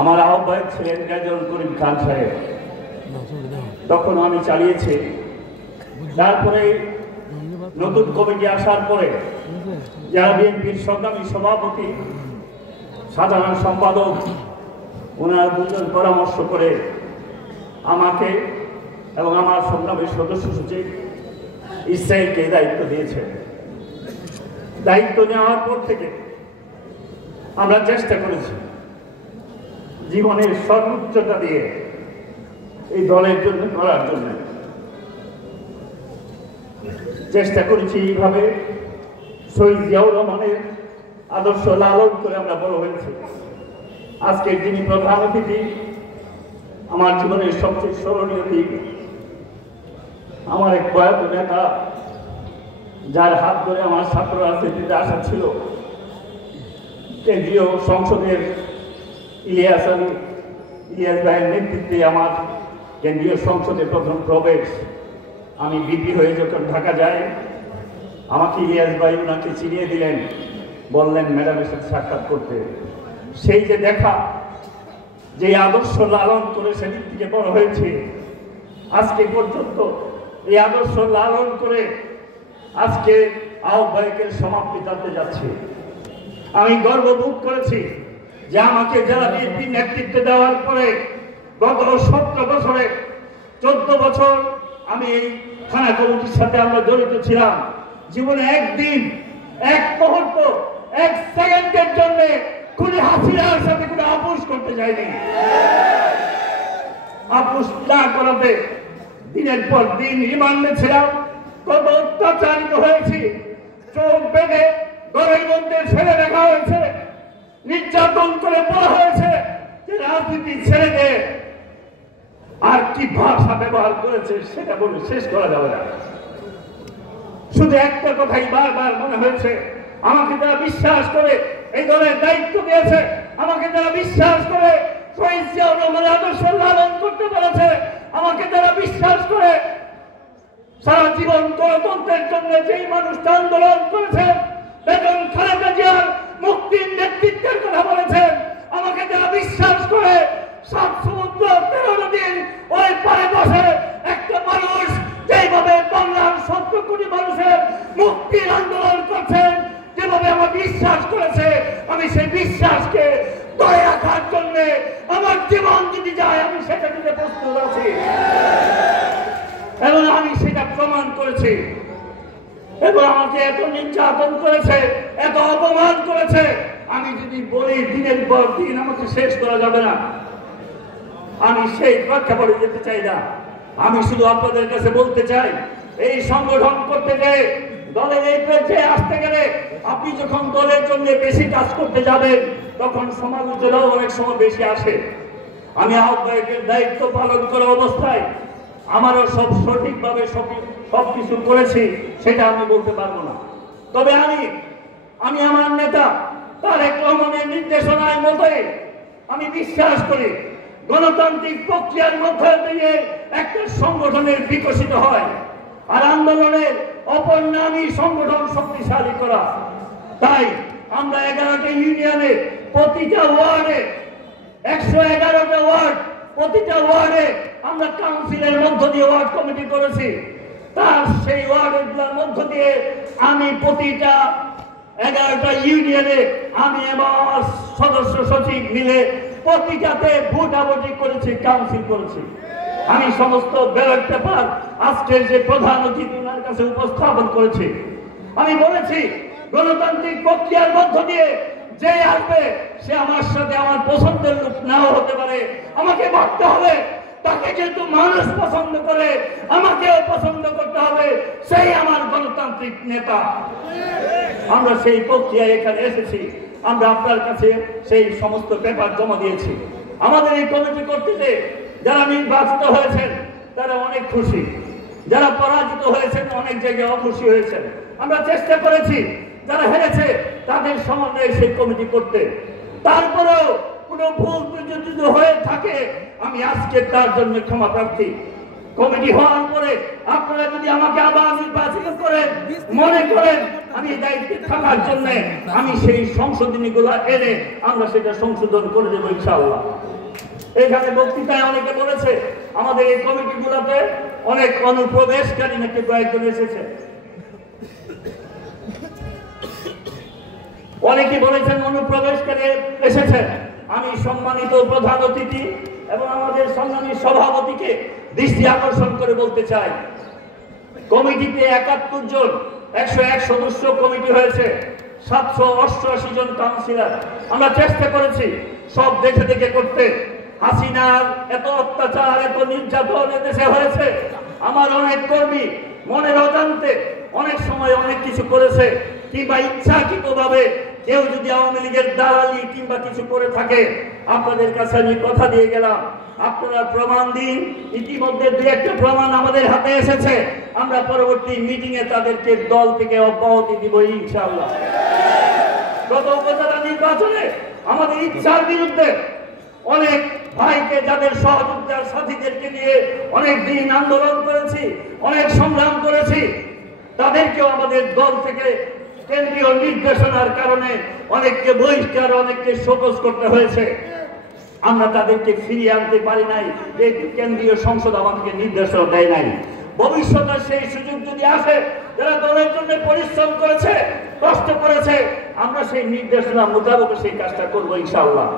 আমার আহ্বায়ক ছিলেন রেজাউল করিম খান সাহেব, তখন আমি চালিয়েছি। তারপরে নতুন কমিটি আসার পরে যারা বিএনপির সংগ্রামী সভাপতি, সাধারণ সম্পাদক, ওনারা দুজন পরামর্শ করে আমাকে এবং আমার সংগ্রামী সদস্য সচিব ইসরায়েলকে দায়িত্ব দিয়েছে। দায়িত্ব নেওয়ার পর থেকে আমরা চেষ্টা করেছি জীবনের সর্বোচ্চতা দিয়ে এই দলের জন্য করার জন্য চেষ্টা করেছি। এইভাবে শহীদ জিয়াউর রহমানের আদর্শ লালন করে আমরা বড় হয়েছি। আজকের যিনি প্রধান অতিথি, আমার জীবনের সবচেয়ে স্মরণীয় দিক আমার এক প্রয়াত নেতা, যার হাত ধরে আমার ছাত্র রাজনীতিতে আসা ছিল, কেন্দ্রীয় সংসদের ইলিয়াস ভাইয়ের নেতৃত্বে আমার কেন্দ্রীয় সংসদে প্রথম প্রবেশ। আমি বিপি হয়ে যখন ঢাকা যাই, আমাকে ইলিয়াস ভাই ওনাকে চিনিয়ে দিলেন, বললেন ম্যাডামের সাথে সাক্ষাৎ করতে। সেই যে দেখা, যে আদর্শ লালন করে সেদিক থেকে বড় হয়েছে আজকে পর্যন্ত, এই আদর্শ লালন করে আজকে আহ্বায়কের সমাপ্তি টানতে যাচ্ছে। আমি গর্ববোধ করেছি যে আমাকে যারা বিএনপি নেতৃত্ব দেওয়ার পরে গত 17 বছরে 14 বছর আমি এই থানা কমিটির সাথে আমরা জড়িত ছিলাম। জীবনে একদিন, এক মুহূর্ত, এক সেকেন্ডের জন্য খুনি হাসিনার সাথে কোনো আপোষ করতে যায়নি। আপোষ না করাতে দিনের পর দিন রিমান্ডে ছিলাম, কত অত্যাচারিত হয়েছি, চোখ বেঁধে ঘরের মধ্যে ফেলে রাখা হয়েছে, নির্যাতন করে বলা হয়েছে যে রাজনীতি ছেড়ে দে। আর কি ভাষা ব্যবহার করেছে সেটা বলে শেষ করা যাবে না। শুধু একটা কথাই বারবার মনে হয়েছে, আমাকে যারা বিশ্বাস করে এই দলের দায়িত্ব দিয়েছে, আমাকে যারা বিশ্বাস করে শহীদ জিয়াউর রহমানের আদর্শ লালন করতে বলেছে, আমাকে যারা বিশ্বাস করে সারা জীবন গণতন্ত্রের জন্য যেই মানুষটা আন্দোলন করেছেন, বেগম খালেদা জিয়ার মুক্তির নেতৃত্বের কথা বলেছেন, আমাকে যারা বিশ্বাস করে 7 সমুদ্র 13 নদীর ওই পারে বসে একটা মানুষ যেভাবে বাংলার 17 কোটি মানুষের মুক্তির আন্দোলন করছেন, যেভাবে আমার বিশ্বাস করেছে, আমি সেই বিশ্বাসকে ধরে রাখার জন্য আমার জীবন যদি যায় আমি সেটা দিতে প্রস্তুত আছি। এবং আমি সেটা প্রমাণ করেছি। এবং আমাকে এত নির্যাতন করেছে, এত অপমান করেছে, আমি যদি বলি দিনের পর দিন আমাকে শেষ করা যাবে না। আমি সেই প্রেক্ষাপটে যেতে চাই না। আমি শুধু আপনাদের কাছে বলতে চাই, এই সংগঠন করতে গেলে, দলের এই পর্যায়ে আসতে গেলে, আপনি যখন দলের জন্য বেশি কাজ করতে যাবেন তখন সমালোচনাও অনেক সময় বেশি আসে। আমি আহ্বায়কের দায়িত্ব পালন করা অবস্থায় আমারও সব সঠিকভাবে সবকিছু করেছি সেটা আমি বলতে পারবো না। তবে আমি আমার নেতা তারেক রহমানের নির্দেশনার মতে আমি বিশ্বাস করি গণতান্ত্রিক প্রক্রিয়ার মধ্যে দিয়ে একটা সংগঠনের বিকশিত হয়, আর আন্দোলনের অপর নামই সংগঠন শক্তিশালী করা। তাই আমরা 11টা ইউনিয়নে, প্রতিটা ওয়ার্ডে 111টা ওয়ার্ড, প্রতিটা ওয়ার্ডে আমরা কাউন্সিলের মধ্য দিয়ে ওয়ার্ড কমিটি করেছি। তার সেই ওয়ার্ডের মধ্য দিয়ে আমি প্রতিটা 11টা ইউনিয়নে আমি আমার সদস্য সচিব মিলে প্রতিটাতে ভোটাভুটি করেছি, কাউন্সিল করেছি। আমি সমস্ত ব্যালট পেপার আজকের যে প্রধান অতিথি ওনার কাছে উপস্থাপন করেছি। আমি বলেছি গণতান্ত্রিক প্রক্রিয়ার মধ্য দিয়ে যে আসবে সে আমার সাথে আমার পছন্দের লোক নাও হতে পারে, আমাকে ভাবতে হবে তাকে যেহেতু মানুষ পছন্দ করে আমাকেও পছন্দ করতে হবে, সেই আমার গণতান্ত্রিক নেতা। আমরা সেই প্রক্রিয়ায় এখানে এসেছি, আমরা আপনার কাছে সেই সমস্ত পেপার জমা দিয়েছি। আমাদের এই কমিটি করতে যারা নির্বাচিত হয়েছেন তারা অনেক খুশি, যারা পরাজিত হয়েছেন অনেক জায়গায় অখুশি হয়েছেন। আমরা চেষ্টা করেছি যারা হেরেছে তাদের সমন্বয়ে সেই কমিটি করতে। তারপরেও কোনো ভুল যদি হয়ে থাকে আমি আজকে তার জন্য ক্ষমা প্রার্থী। কমিটি হওয়ার পরে আপনারা যদি আমাকে আবার নির্বাচিত করেন, মনে করেন আমি দায়িত্বে থাকার জন্য, আমি সেই সংশোধনীগুলো এনে আমরা সেটা সংশোধন করে দেবো ইনশাআল্লাহ। এখানে বক্তৃতায় অনেকে বলেছে আমাদের এই কমিটিগুলোতে অনেক অনুপ্রবেশকারী নাকি কয়েকজন এসেছে, অনেকে বলেছেন অনুপ্রবেশকারী এসেছেন। আমি সম্মানিত প্রধান অতিথি এবং আমাদের সম্মানী সভাপতিকে দৃষ্টি আকর্ষণ করে বলতে চাই, কমিটিতে ৭১ জন ১০১ সদস্য কমিটি হয়েছে, ৭৮৮ জন কাউন্সিলর। আমরা চেষ্টা করেছি সব দেখে দেখে করতে। হাসিনার এত অত্যাচার, এত নির্যাতন এদেশে হয়েছে। আমার অনেক কর্মী মনের অজান্তে অনেক সময় অনেক কিছু করেছে, কিংবা ইচ্ছাকৃতভাবে কেউ যদি আওয়ামী লীগের দালালি কিংবা কিছু করে থাকে, আপনাদের কাছে আমি কথা দিয়ে গেলাম, আপনারা প্রমাণ দিন। ইতিমধ্যে ২-১টা প্রমাণ আমাদের হাতে এসেছে। আমরা পরবর্তী মিটিং এ তাদেরকে দল থেকে অব্যাহতি দিব ইনশাআল্লাহ। গত উপজেলা নির্বাচনে আমাদের ইচ্ছার বিরুদ্ধে অনেক ভাইকে, যাদের সহযোগিতার সাথীদেরকে নিয়ে অনেক দিন আন্দোলন করেছি, অনেক সংগ্রাম করেছি, তাদেরকেও আমাদের দল থেকে কেন্দ্রীয় নির্দেশনার কারণে অনেককে বহিষ্কার, অনেককে শোকজ করতে হয়েছে। আমরা তাদেরকে ফিরিয়ে আনতে পারি নাই, যে কেন্দ্রীয় সংসদ আমাদেরকে নির্দেশনা দেয় নাই। ভবিষ্যতে সেই সুযোগ যদি আসে, যারা দলের জন্য পরিশ্রম করেছে, কষ্ট করেছে, আমরা সেই নির্দেশনা মোতাবেক সেই কাজটা করবো ইনশাআল্লাহ।